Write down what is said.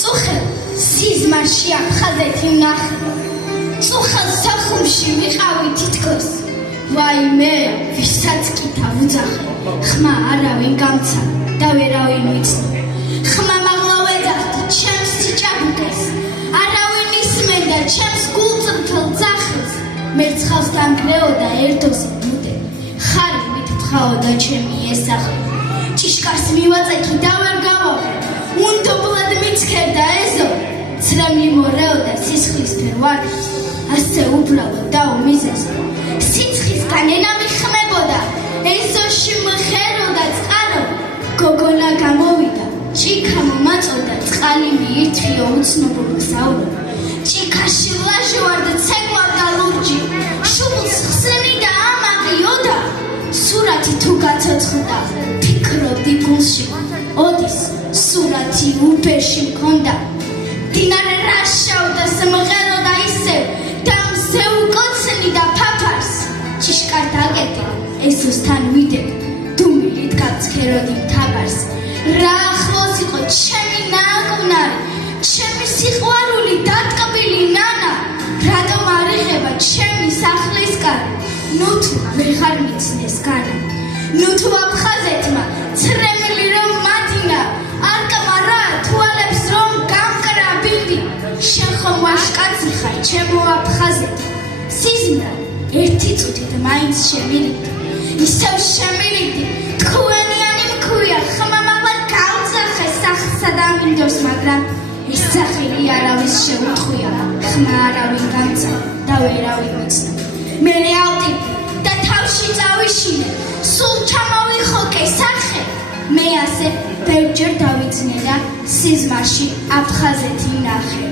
წუხელ სიზმარში აფხაზეთი ვნახე წუხელ სახუმში ვიყავი თითქოს ვაიმე ვისაც კი დავუძახე ხმა არავინ გამცა და ვერავინ ვიცნო ხმა მაღლა ვეძახდა ჩემს ჭაბუკეს არავინ ისმენდა ჩემს გულწრფელ ძახილს მერცხავს დამგრეოდა ერთოსი ბუდე ხარი მით თხაოდა ჩემი ესახი ჭიშკარს მივაწექი და ვერ გავავე უნდობლად მიცქერდა ეზო ცრემლი მორეოდა სისხლისფერ ვარდას ასე უბრალოდ დაუმიზესო სიცხისგან ენა მიხმებოდა ეზოში მღეროდა წყარო გოგონა გამოვიდა ჭიქა მომაწოდა წყალი მიირთვიო უცნობურ გზაურო ჭიქაში ლაჟვარდა ცეკვა და ლურჯი შუბლს ხსენი და ამაყიოდა სურათი თუ გაცოცხლდა ფიქრობდი გულში ოდის სურათი უბერში მქონდა დინარე რაშავდა სიმღეროდა ისევ და მზე უკოცნიდა ფაფარს ჭიშკართ აკეტი ეზოსთან ვიდებ დუმილით გავცქეროდი მთავარს რა ახლოს იყო ჩემი ნაკვნარი ჩემი სიყვარული დატკბილი ნანა რატომ არ იღება ჩემი სახლის კარი ნუ თუ ვეღარ მიცნეს განა ნუ თუ აფხაზეთმა ცრემლი რომ მადინა არ კმარა თვალებს რომ გამკრა ბიბი შენ ხომ ვაშკაცი ხარ ჩემო აფხაზეთი სიზმრა ერთი წუთით მაინც შემილიქდი ისევ შემილიქდი თქვენიანი მქვია ხმა მაღლა გავძახე სახლსა და მინდორს მაგრამ ეს სახელი არავის შეუთხვია ხმა არავინ გამცა და ვერავინ ვიცნო მე ავტიფი და თავში წავიშინე სულ ჩამოვიხოკე სახე მე ასე ბევრჯერ დავიძნე და სიზმარში აფხაზეთი ვნახე